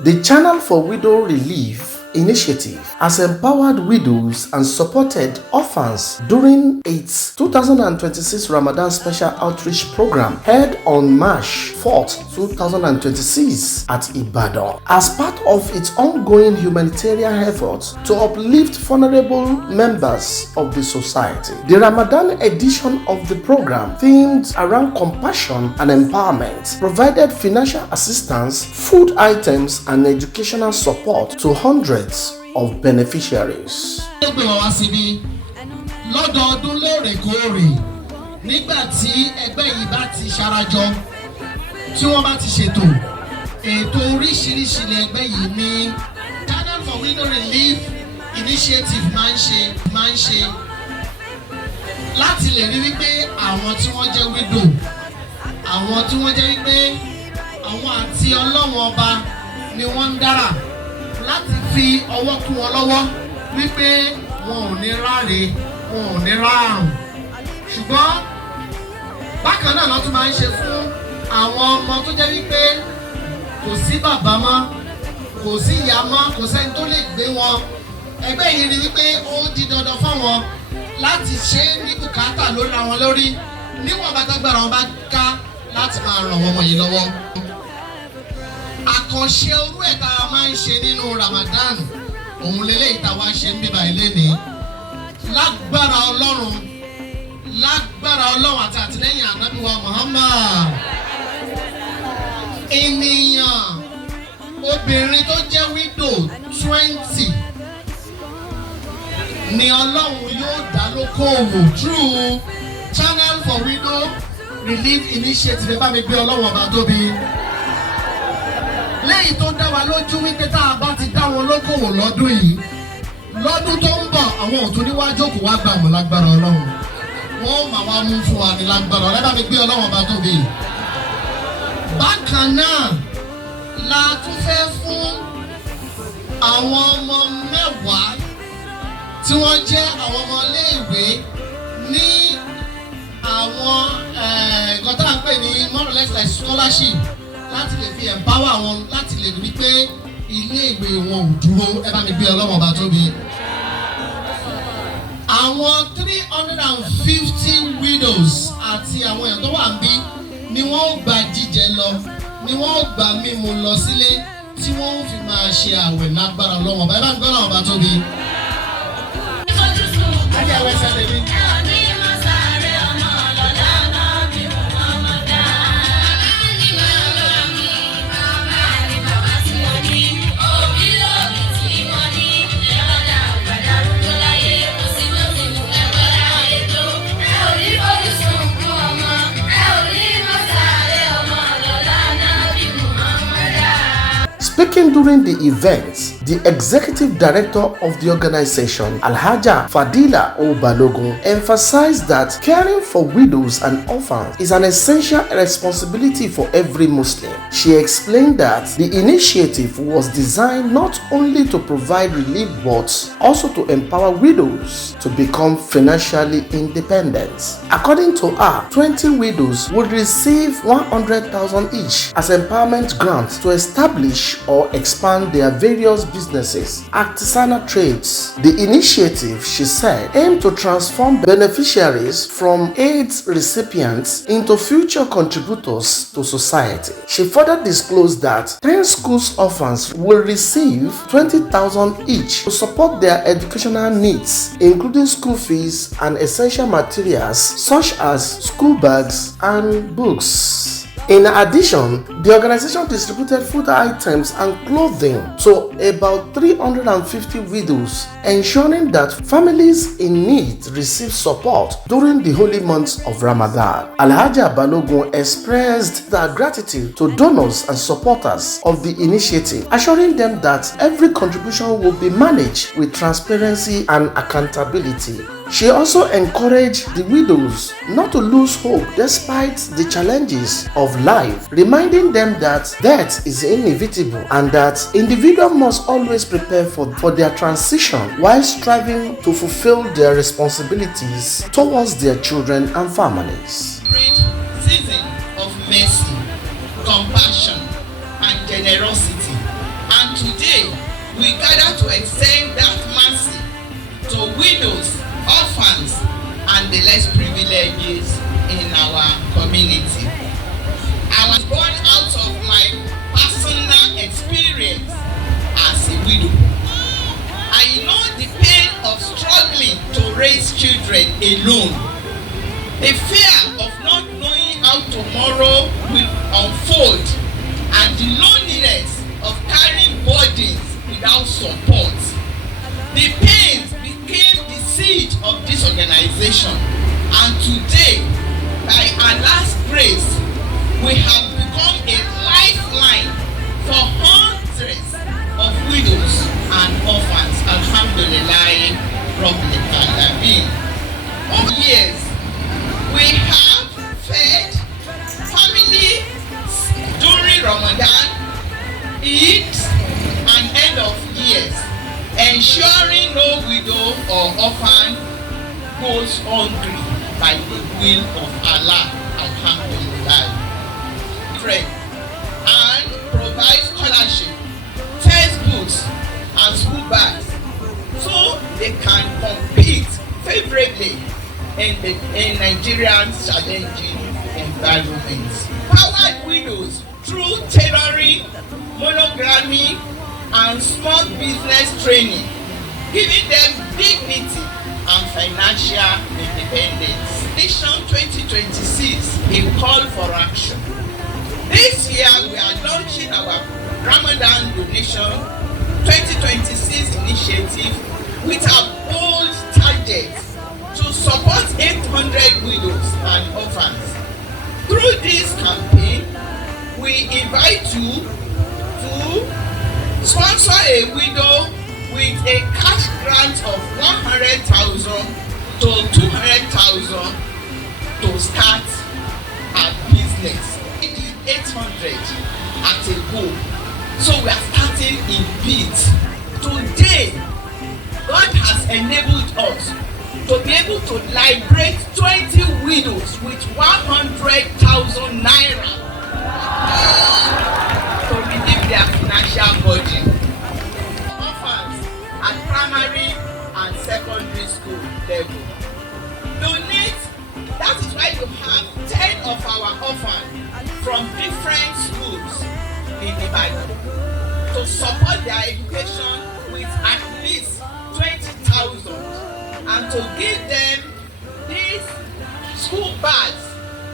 The Channel for Widow Relief initiative has empowered widows and supported orphans during its 2026 Ramadan special outreach program held on March 4th, 2026 at Ibadan. As part of its ongoing humanitarian efforts to uplift vulnerable members of the society, the Ramadan edition of the program, themed around compassion and empowerment, provided financial assistance, food items, and educational support to hundreds of beneficiaries. Lọ́dọọdún lóòrèkóòrè nígbà tí ẹgbẹ́ yìí bá ti ṣarajọ tí wọ́n bá ti ṣètò ètò oríṣiríṣi ní ẹgbẹ́ yìí ní Channel for Widow Relief Initiative máa ń ṣe láti lè rí wípé àwọn tí wọ́n jẹ́ widow, àwọn tí wọ́n jẹ́ wípé àwọn àti Ọlọ́run ọba ni wọ́n ń dára, láti fi ọwọ́ kún wọn lọ́wọ́ wípé wọn ò ní ráre, wọn ò ní ráàrùn. Ṣùgbọ́n bákan náà lọ́tún máa ń ṣe fún àwọn ọmọ tó jẹ́ wípé kò sí bàbá mọ́, kò sí ìyá mọ́, kò sẹ́ni tó lè gbé wọn. Ẹgbẹ́ yìí rí wípé ó di dandan fáwọn láti ṣe ní bùkátà lórí àwọn lórí níwọ̀n bàtàgbàrà wọn bá ká láti máa ràn wọ́n wọ̀nyí lọ́wọ́. Àkànṣe orú ẹ̀ tá a máa ń ṣe nínú Ramadan òun lélẹ́yìí tá a wá ṣe ń bíbá ilé ní lágbára Ọlọ́run àti àtìlẹ́yìn Ànábì wa Muhammad. Ènìyàn obìnrin tó jẹ́ widow 20 ni Ọlọ́run yóò dá lókòwò through Channel for Widow Relief Initiative. Ẹ bá mi gbé Ọlọ́run ọba tóbi. Lẹ́yìn tó dá wa lójú wípé tá a bá ti dá wọn lókòwò lọ́dún yìí, lọ́dún tó ń bọ̀ àwọn òtún níwájú òkú wá gbà mọ́ lágbára Ọlọ́run. Wọ́n máa wá mú fún wa ní lágbára Ọlọ́run. Ẹ bá mi gbé Ọlọ́run ọba tóbi. Bákan náà la tún fẹ́ fún àwọn ọmọ mẹ́wàá tí wọ́n jẹ́ àwọn ọmọ iléèwé ní àwọn nǹkan tá à ń pè ní more or less like scholarship, láti lè fi empower wọn láti lè rí pé ilé ìwé wọn ò dúró. Ẹ bá mi gbé Ọlọ́run ọba tóbi. Àwọn 350 widows àti àwọn èèyàn tó wà níbí ni wọ́n ó gba jíjẹ lọ, ni wọ́n ó gba mímu lọ sílé tí wọ́n ó fi máa ṣe àwẹ̀ lágbára Ọlọ́run ọba. Ẹ bá mi gbé Ọlọ́run ọba tóbi. Speaking during the event, the executive director of the organization, Alhaja Fadila Obalogun, emphasized that caring for widows and orphans is an essential responsibility for every Muslim. She explained that the initiative was designed not only to provide relief but also to empower widows to become financially independent. According to her, 20 widows would receive 100,000 each as empowerment grants to establish or expand their various businesses, artisanal trades. The initiative, she said, aimed to transform beneficiaries from aid recipients into future contributors to society. She further disclosed that 10 schools orphans will receive 20,000 each to support their educational needs, including school fees and essential materials such as school bags and books. In addition, the organization distributed food items and clothing to about 350 widows, ensuring that families in need receive support during the holy months of Ramadan. Alhaja Balogun expressed their gratitude to donors and supporters of the initiative, assuring them that every contribution will be managed with transparency and accountability. She also encouraged the widows not to lose hope despite the challenges of life, reminding them that death is inevitable and that individuals must always prepare for their transition while striving to fulfill their responsibilities towards their children and families. Season of mercy, compassion, and generosity, widows, orphans, and the less privileged in our community. I was born out of my personal experience as a widow. I know the pain of struggling to raise children alone, the fear of not knowing how tomorrow will unfold, and the loneliness of carrying burdens without support. The pains became the seed of this organization, and today, by Allah's grace, we have become a lifeline for hundreds of widows and orphans. Alhamdulillah, Rabbil Alamin. Over years, we have fed families during Ramadan, Eid, and end of years, ensuring no widow or orphan goes hungry by the will of Allah. Alhamdulillah. And provide scholarship, textbooks, and school bags, so they can compete favorably in Nigeria's challenging environments. Powered widows through tailoring, monogamy, and small business training, giving them dignity and financial independence. Vision 2026, a call for action. This year we are launching our Ramadan donation 2026 initiative with a bold target to support 800 widows and orphans. Through this campaign, we invite you to sponsor a widow with a cash grant of 100,000 to 200,000 to start a business. 800 at a go. So we are starting in bits. Today, God has enabled us to be able to liberate 20 widows with 100,000 naira to relieve their financial burden. Orphans at primary and secondary school level. Donate. That is why you have 10 of our orphans from different schools in Ibadan to support their education with at least 20,000 and to give them these school bags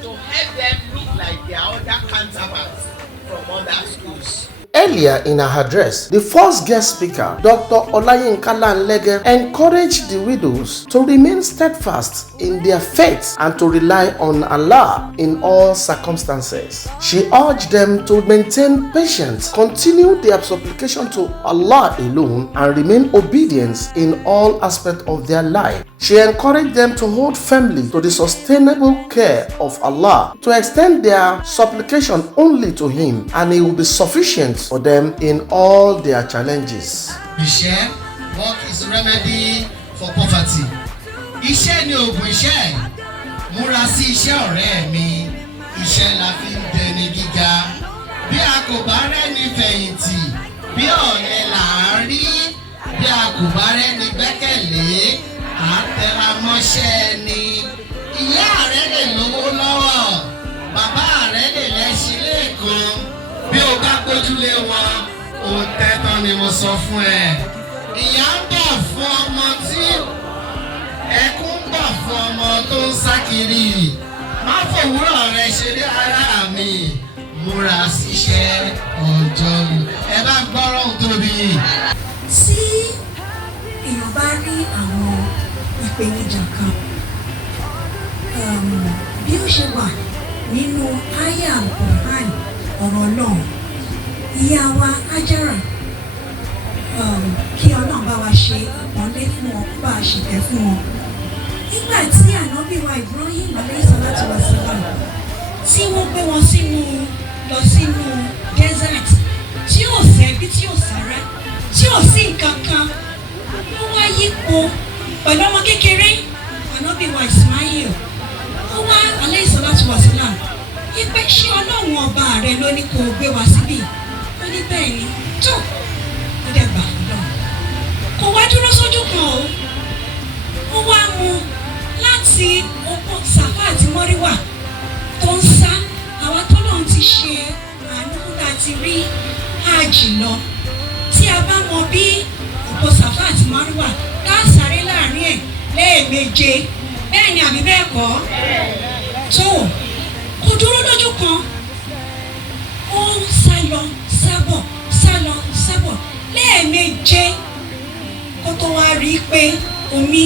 to help them look like their other counterparts from other schools. Earlier in her address, the first guest speaker, Dr. Olayinka Lanlege, encouraged the widows to remain steadfast in their faith and to rely on Allah in all circumstances. She urged them to maintain patience, continue their supplication to Allah alone, and remain obedient in all aspects of their life. She encouraged them to hold firmly to the sustainable care of Allah, to extend their supplication only to Him, and He will be sufficient for them in all their challenges. Iṣẹ́, work is remedy for poverty. Iṣẹ́ ni oògùn iṣẹ́. Múra sí iṣẹ́ ọ̀rẹ́ mi. Iṣẹ́ la fi ń dẹni gíga. Bí a kò bá rẹ́ni fẹ̀yìntì, bí ọ̀lẹ là ń rí. Bí a kò bá rẹ́ni gbẹ́kẹ̀lé, à ń tẹra mọ́ṣẹ́ ni. Ìyá rẹ̀ lè lówó lọ́wọ́. Bàbá rẹ̀ lè lẹ́ṣin lẹ́ẹ̀kan. Bí o bá gbójúlé wọn, ó tẹ́tán ni mo sọ fún ẹ. Ìyà ń bọ̀ fún ọmọ tí ẹkún ń bọ̀ fún ọmọ tó ń sá kiri. Má fòwúrọ̀ rẹ ṣeré ara mi. Múra síṣẹ́ ọjọ́ mi. Ẹ bá gbọ́rọ̀ tóbi. Tí èèyàn bá rí àwọn ìpèníjà kan, bí ó ṣe wà nínú àyá Al-Qur'an ọ̀rọ̀ náà, ìyá wa Ájára, kí Ọlọ́run bá wa ṣe àpọ́nlé fún wọn, bá a ṣètẹ́ fún wọn. Nígbà tí ànábì wa Ibrahim alayhi salatu wa salam tí wọ́n gbé wọn lọ sínú desert, tí ò sẹ́bí, tí ò sára, tí ò sí nǹkan kan, wọ́n wá yípo pẹ̀lú ọmọ kékeré ànábì wa Ismail. Ó wá alayhi salatu wa salam ipe ṣé Ọlọ́run ọba rẹ ló ní kó gbé wá síbí. Ó ní bẹ́ẹ̀ ni tó ó dẹ̀ gbà lọ. Kò wá dúró sójú kan o. ó wá mú láti oko Sàfà àti Mọ́ríwà tó ń sá àwọn tọ́lọ́run ti ṣe àánú láti rí hajj lọ. Tí a bá mọ bí oko Sàfà àti Mọ́ríwà ká sáré láàrin ẹ̀ lẹ́ẹ̀méje, bẹ́ẹ̀ ni àbí bẹ́ẹ̀ kọ́? tó kò dúró lójú kan, ó ń sálọ sábọ̀ lẹ́ẹ̀méje kó tó wá rí i pé omi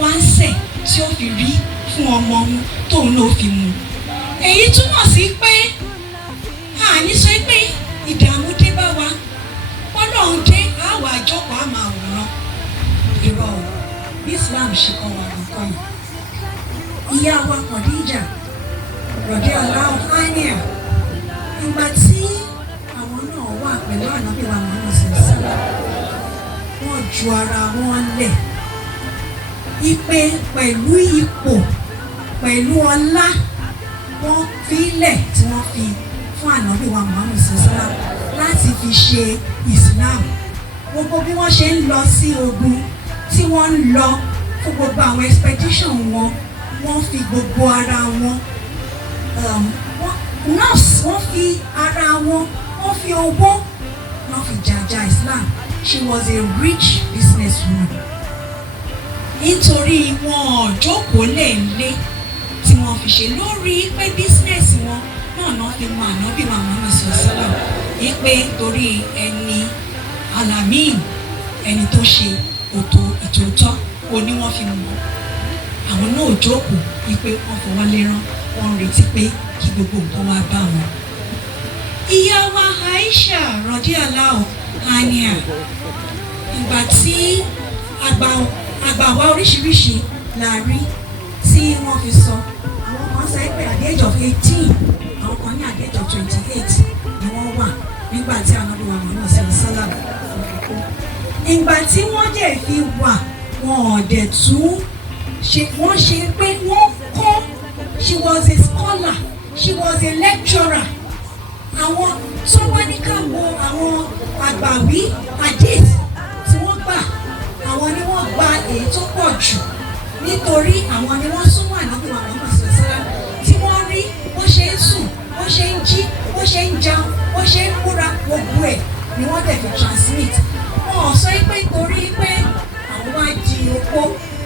wá ń sẹ̀ tí ó fi rí fún ọmọ òun tóun ló fi mu. Èyí túmọ̀ sí pé àní sọ pé ìdààmú dé bá wa, Ọlọ́run dé àwọn àjọpọ̀ á máa wòran. Irọ́ o, bí Islam ṣe kọ́ wa nǹkan yìí. Ìyá wa Khadija radiyallahu anha, ìgbà tí àwọn náà wà pẹ̀lú Ànábì wa Muhammad sallallahu, wọ́n ju ara wọn lẹ̀ ipe pẹ̀lú ipò pẹ̀lú ọlá wọ́n filẹ̀ tí wọ́n fi fún Ànábì wa Muhammad sallallahu láti fi ṣe Islam. Gbogbo bí wọ́n ṣe ń lọ sí ogun tí wọ́n ń lọ fún gbogbo àwọn expedition wọn, wọ́n fi gbogbo ara wọn nurse, wọ́n fi ara wọn, wọ́n fi owó, wọ́n fi jàjà Islam. She was a rich businesswoman. Nítorí wọn jókòó lẹ́ẹ̀lé tí wọ́n fi ṣe lórí pé business wọn náà fi mọ Ànábì wa Muhammad sallallahu ní pé torí ẹni alamin, ẹni tó ṣe ìtòótọ́ òní wọ́n fi mọ̀. Àwọn náà jókòó ní pé wọ́n fọwọ́ lérán, wọ́n retí pé kí gbogbo nǹkan wá bá wọn. Ìyá wa Aisha radiyallahu anha, ìgbà tí àgbà wa oríṣiríṣi la rí tí wọ́n fi sọ. Àwọn kan sọ pé at the age of 18, àwọn kan ní at the age of 28 ni wọ́n wà nígbà tí Ànábì wa Muhammad sallallahu fi kú. Ìgbà tí wọ́n dẹ̀ fi wà, wọn ò dẹ̀ tún wọ́n ṣe pé wọ́n kọ́. She was a scholar, she was a lecturer. Àwọn tó wá ní ká wo àwọn àgbàwí hadith tí wọ́n gbà, àwọn ni wọ́n gba èyí tó pọ̀ jù, nítorí àwọn ni wọ́n súnmọ́ Ànábì wa Muhammad sallallahu tí wọ́n rí bó ṣe ń sùn, bó ṣe ń jí, bó ṣe ń jẹun, bó ṣe ń múra, gbogbo ẹ̀ ni wọ́n dẹ̀ fi transmit. Wọ́n ò sọ pé torí pé àwọn wá di opó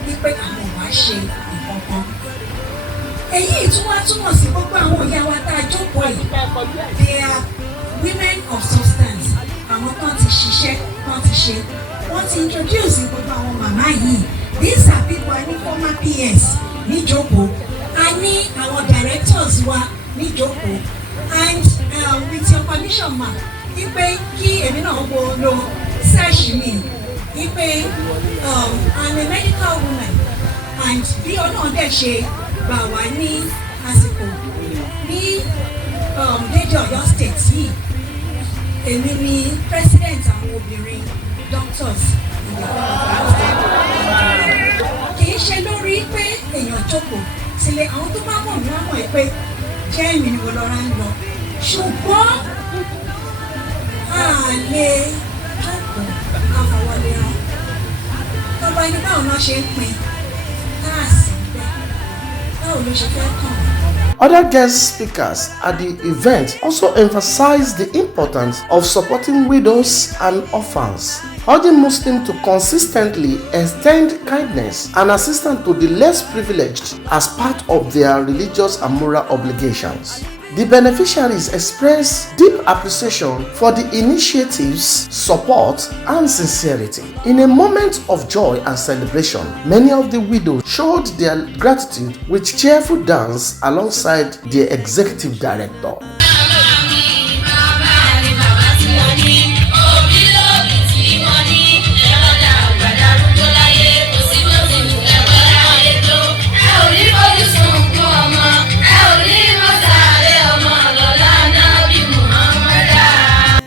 wípé àwọn wá ṣe nǹkan kan. Èyí túmọ̀ sí gbogbo àwọn ìyá wa tá a jókòó yìí, they are women of substance. Àwọn tán ti ṣiṣẹ́, tán ti ṣe, wọ́n ti introduce gbogbo àwọn màmá yìí. These are people, a ní former PS níjókòó, a ní àwọn directors wa níjókòó, and with your permission ma, wípé kí èmi náà lo search mi, wípé I'm a medical woman, and bí Ọlọ́run dẹ̀ ṣe gbà wá ní àsìkò ní dédé Ọ̀yọ́ state yìí, èmi ni president àwọn obìnrin doctors in the Ọ̀yọ́ state. Kì í ṣe lórí pé èèyàn jókòó sílẹ̀, àwọn tó bá mọ̀ mí wọ́n mọ̀ pé jẹ́ èmi ni wọ́n lọ́ra ń lọ, ṣùgbọ́n a lè jókòó ká fọwọ́ lé rán. Tọ́ba ẹni báwo náà ṣe ń pín káàsì bẹ́ẹ̀, báwo ló ṣe fẹ́ kàn. Other guest speakers at the event also emphasized the importance of supporting widows and orphans, urging Muslims to consistently extend kindness and assistance to the less privileged as part of their religious and moral obligations. The beneficiaries expressed deep appreciation for the initiative's support and sincerity. In a moment of joy and celebration, many of the widows showed their gratitude with cheerful dance alongside the executive director.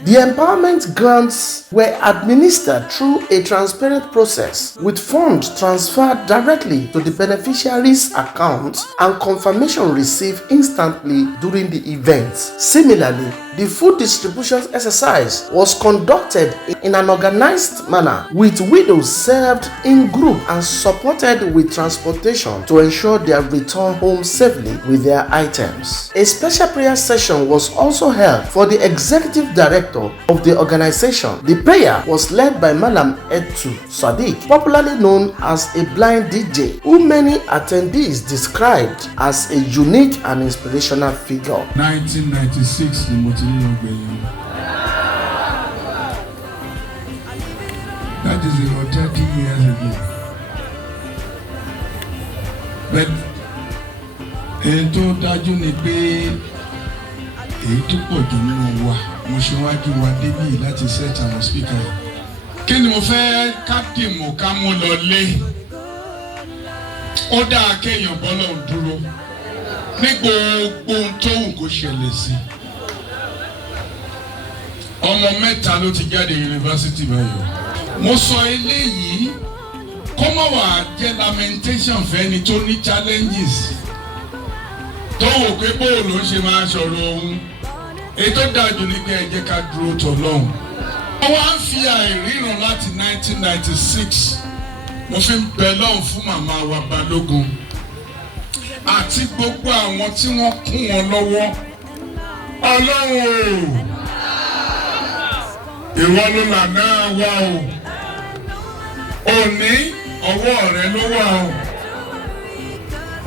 The empowerment grants were administered through a transparent process, with funds transferred directly to the beneficiaries' accounts and confirmation received instantly during the event. Similarly, The food distribution exercise was conducted in an organized manner, with widows served in group and supported with transportation to ensure their return home safely with their items. A special prayer session was also held for the executive director of the organization. The prayer was led by Madam Etu Sadiq, popularly known as a blind DJ, who many attendees described as a unique and inspirational figure. 1996 ni mo ti rí ọgbẹ̀yìn. That is about 30 years ago. But èyí tó dájú ni pé èyí tó pọ̀ jù nínú wa mo ṣe wájú wa débí láti set àwọn speaker. Kí ni mo fẹ́ ká dìmú ká mú lọ lé? Ó dáa kéèyàn bọ́lọ̀ dúró ní gbogbo ohun tó wù kó ṣẹlẹ̀ sí. Ọmọ mẹ́ta ló ti jáde yunifásitì báyìí. Mo sọ eléyìí kó má wà jẹ́ lamentation fẹ́ni tó ní challenges tó wò pé bóòlù ń ṣe máa ṣọ̀rọ̀ ohun. Èyí tó dájú ní pé ẹ jẹ́ ká dúró tọlọ́hun. Wọ́n wá ń fi àìríran láti 1996 mo fi ń bẹ lọ́hùn fún màmá wa Balógun àti gbogbo àwọn tí wọ́n kún wọn lọ́wọ́. Ọlọ́run o, ìwọ ló là náà wá o. Òní ọwọ́ rẹ ló wà o.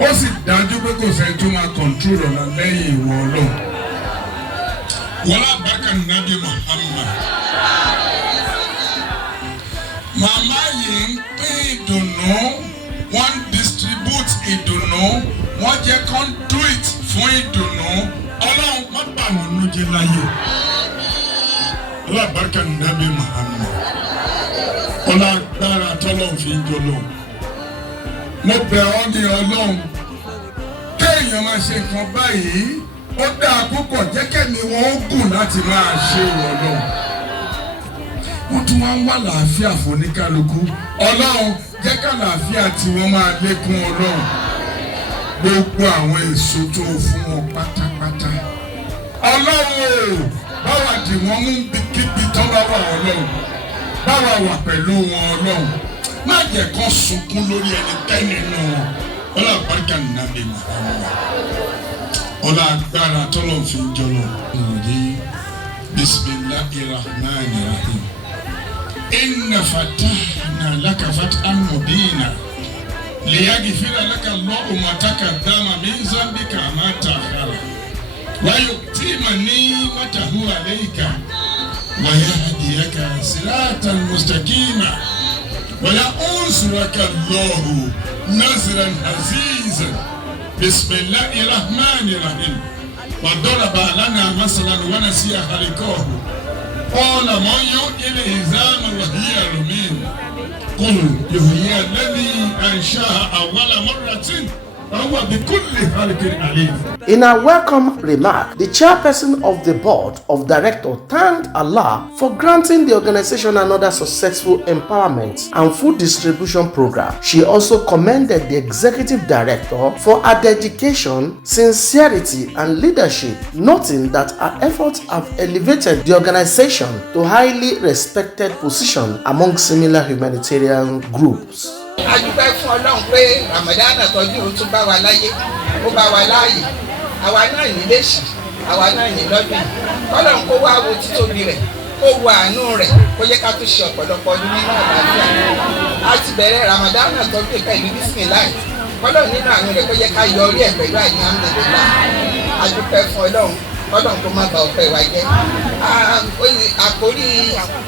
Ó sì dájú pé kò sẹ́ni tó máa control ọ̀la lẹ́yìn ìwọ Ọlọ́run. Wọ́n lábàákà nàbí Muhammad. Màmá yìí ń pín ìdùnnú, wọ́n distribute ìdùnnú, wọ́n jẹ́ conduit fún ìdùnnú. Ọlọ́run má bà wọ́n nú jẹ́ láyé. Alábàákà nàbí Muhammad. Ọlágbára tọ́lọ́run fi ń jọlọ́run. Mo bẹ̀ ọ́ ní Ọlọ́run. Kéèyàn máa ṣe nǹkan báyìí, ó dáa púpọ̀, jẹ́ kẹ́mi wọn ó gùn láti máa ṣe Ọlọ́run. Wọ́n tún wá ń wá làáfíà fún oníkálukú. Ọlọ́run jẹ́ ká làáfíà tí wọ́n máa lékún Ọlọ́run. Gbogbo àwọn èso tó fún wọn pátápátá. Ọlọ́run o, báwa dì wọ́n mú kíbi tán bá wà Ọlọ́run. Báwa wà pẹ̀lú wọn Ọlọ́run. Má jẹ́ kán sunkún lórí ẹnikẹ́ni nínú wọn. Ọlábàákà nàbí Muhammad. Ọlágbára tọ́lọ̀ fi ń jọlọ. Bismillahirrahmanirrahim. Inna fatahna laka fathan mubina liyaghfira laka Allahu ma taqaddama min dhanbika wa ma ta'akhkhara wa yutimma ni'matahu 'alayka wa yahdiyaka siratan mustaqima wa yansuraka Allahu nasran azizan. Bismillahirrahmanirrahim. Wa daraba lana masalan wa nasiya khalqahu. قال من يؤتي العظام وهي رميم قل يحيي الذي أنشأها أول مرة وهو بكل خلق عليم. In a welcome remark, the chairperson of the board of directors thanked Allah for granting the organization another successful empowerment and food distribution program. She also commended the executive director for her dedication, sincerity, and leadership, noting that her efforts have elevated the organization to highly respected position among similar humanitarian groups. A dúpẹ́ fún Ọlọ́run pé Ramadan tọdún ó tún bá wa láyé, ó bá wa láàyè. Àwa náà ní léṣì, àwa náà ní lọ́dún. Ọlọ́run kó wá wo títóbi rẹ̀, kó wo àánú rẹ̀, kó yẹ ká tún ṣe ọ̀pọ̀lọpọ̀ ọdún nínú àlàáfíà. A ti bẹ̀rẹ̀ Ramadan tọdún pẹ̀lú bísímìláì. Ọlọ́run nínú àánú rẹ̀ kó yẹ ká yọrí ẹ̀ pẹ̀lú alhamdulillah. A dúpẹ́ fún Ọlọ́run, Ọlọ́run kó má bà ọpẹ́ wa jẹ́. Àkórí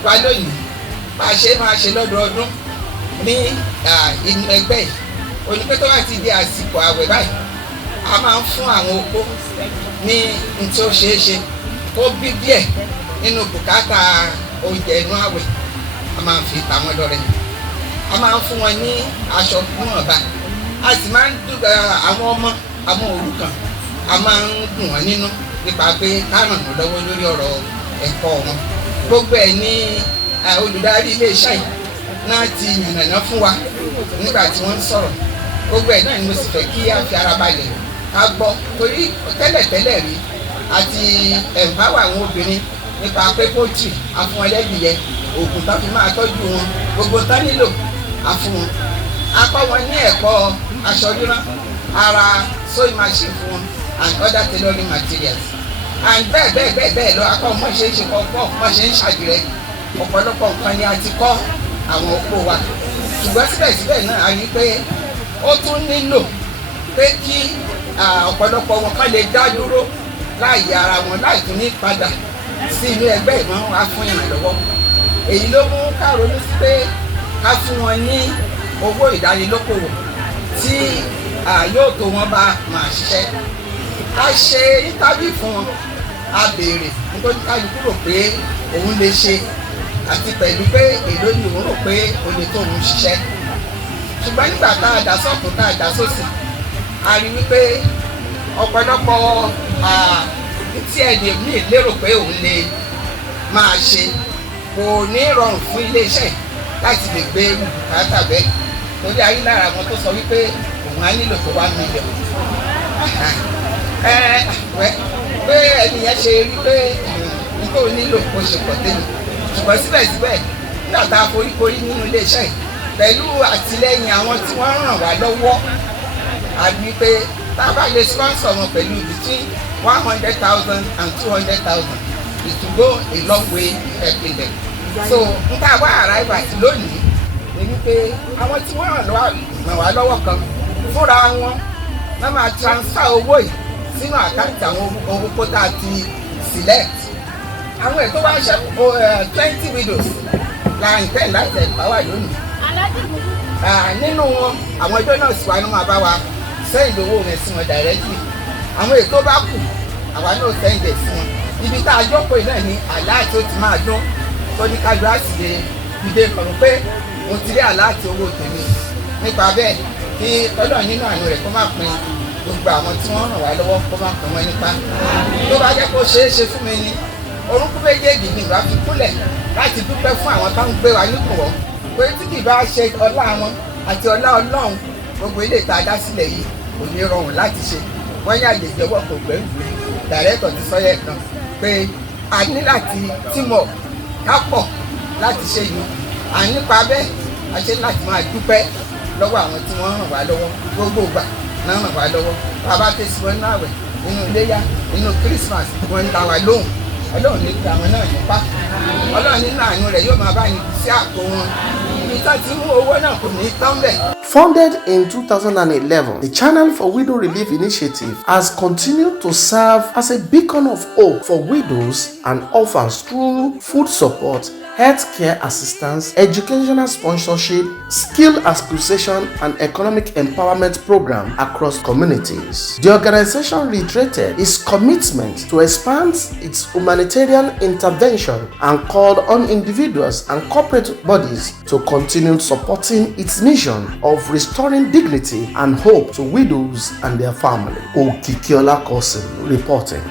wa lónìí, bá a ṣe máa ṣe lọ́dọọdún ní inú ẹgbẹ́ onípẹ́tọ́ láti di àsìkò àwẹ̀ báyìí a máa ń fún àwọn opó ní ntí ó ṣeé ṣe ó bí díẹ̀ nínú bùkátà oúnjẹ inú àwẹ̀ a máa ń fi tàwọn lọ́rẹ a máa ń fún wọn ní aṣọ níwọ̀nba a sì máa ń dúpẹ́ àwọn ọmọ àwọn òrukàn a máa ń dùn wọ́n nínú nípa pé ká ràn wọ́n lọ́wọ́ lórí ọ̀rọ̀ ẹ̀kọ́ wọn gbogbo ẹ̀ ní olùdarí iléeṣẹ́ yìí náà ti yànnàná fún wa nígbà tí wọ́n ń sọ̀rọ̀ gbogbo ẹ̀ náà ni mo sì fẹ́ kí a fi ara balẹ̀ ká gbọ́ torí tẹ́lẹ̀tẹ́lẹ̀ rí àti empower àwọn obìnrin nípa pé poultry àfún wọn lẹ́dìyẹ oògùn tó fi máa tọ́jú wọn gbogbo tán nílò àfún wọn. A kọ́ wọn ní ẹ̀kọ́ aṣọ rírán ara sewing machine fún wọn and other tailoring materials and bẹ́ẹ̀ lọ akọ́ mọ́ ṣe é ṣe kọ́kọ́ mọ́ ṣe ń ṣàdìrẹ́ ọ̀pọ̀lọpọ̀ nǹkan ni a ti kọ́ àwọn opó wa ṣùgbọ́n síbẹ̀síbẹ̀ náà a rí pé ó tún nílò pé kí ọ̀pọ̀lọpọ̀ wọn kán lè dá dúró láàyè ara wọn láì tún ní padà sí inú ẹgbẹ́ ìmọ̀ wá fún ìrànlọ́wọ́. Èyí ló mú ká ronú sí pé ká fún wọn ní owó ìdánilókòwò tí yóò tó wọn bá máa ṣiṣẹ́. Ká ṣe íńtábíù fún wọn a béèrè nítorí kálukú rò pé òun lè ṣe àti pẹ̀lú pé èló ni òun rò pé òun lè tó òun ṣiṣẹ́. Ṣùgbọ́n nígbà tá a dà sọ́kùn tá a dà sósì a rí wípé ọ̀pọ̀lọpọ̀ tí ẹni mi lérò pé òun lè máa ṣe kò ní rọrùn fún iléeṣẹ́ láti lè gbé bùkátà bẹ́ẹ̀ torí ayé lára wọn tó sọ wípé òun á nílò tó $1 million. Pé ẹnìyẹn ṣe rí pé nǹkan ò nílò kó ṣe pọ̀ tẹ́lẹ̀ ṣùgbọ́n síbẹ̀síbẹ̀ nígbà tá a foríkorí nínú iléeṣẹ́ pẹ̀lú àtìlẹ́yìn àwọn tí wọ́n ràn wá lọ́wọ́ àbí pé tá a bá lè sponsor wọn pẹ̀lú between 100,000 and 200,000 it will go a long way helping them. So nǹkan àwa arrive àti lónìí ni wípé àwọn tí wọ́n ràn wá lọ́wọ́ kan fúnra wọn náà máa transfer owó yìí sínú àkáǹtì àwọn owó kótà ti select. Àwọn ètò wá ṣe 20 widows la intend láti empower lónìí. Nínú wọn àwọn ẹjọ́ náà sì wá ní máa bá wa send owó rẹ̀ sí wọn directly. Àwọn ètò bá kù àwa náà send ẹ̀ sí wọn. Ibi tá a jókòó náà ni aláàtì ó ti máa dún tó ní kájú àti lè dìde kọ̀ọ̀rọ̀ pé mo ti rí aláàtì owó tèmi. Nípa bẹ́ẹ̀ kí Ọlọ́run nínú àánú rẹ̀ kó má pín gbogbo àwọn tí wọ́n ràn wá lọ́wọ́ kó má pín wọn nípa. Tó bá jẹ́ kó ṣeé ṣe fún mi ni orúnkún méjèèjì ni ìgbà fi kúnlẹ̀ láti dúpẹ́ fún àwọn tó ń gbé wa nípò pé tí kì bá ṣe ọlá wọn àti ọlá Ọlọ́run gbogbo ilé ìta dá sílẹ̀ yìí kò ní rọrùn láti ṣe. Wọ́n yà lè jẹ́wọ́ kò gbẹ́rù dàrẹ́tọ̀ ti sọ́yẹ̀ kan pé a ní láti tímọ̀ ká pọ̀ láti ṣe yìí. Nípa bẹ́ẹ̀ a ṣe láti máa dúpẹ́ lọ́wọ́ àwọn tí wọ́n ràn wá lọ́wọ́ gbogbo ìgbà náà ràn wá lọ́wọ́. Bàbá tẹ̀sí wọn náà wẹ̀ nínú iléyá nínú Christmas wọn ń ta wá lóhùn. Ọlọ́run ní kí àwọn náà nípa Ọlọ́run nínú àánú rẹ̀ yóò máa bá yín sí àpò wọn. Founded in 2011, the Channel for Widow Relief Initiative has continued to serve as a beacon of hope for widows and orphans through food support, healthcare assistance, educational sponsorship, skill acquisition, and economic empowerment programs across communities. The organization reiterated its commitment to expand its humanitarian intervention and called on individuals and corporate bodies to continue supporting its mission of restoring dignity and hope to widows and their family. EL-QASIMIE reporting.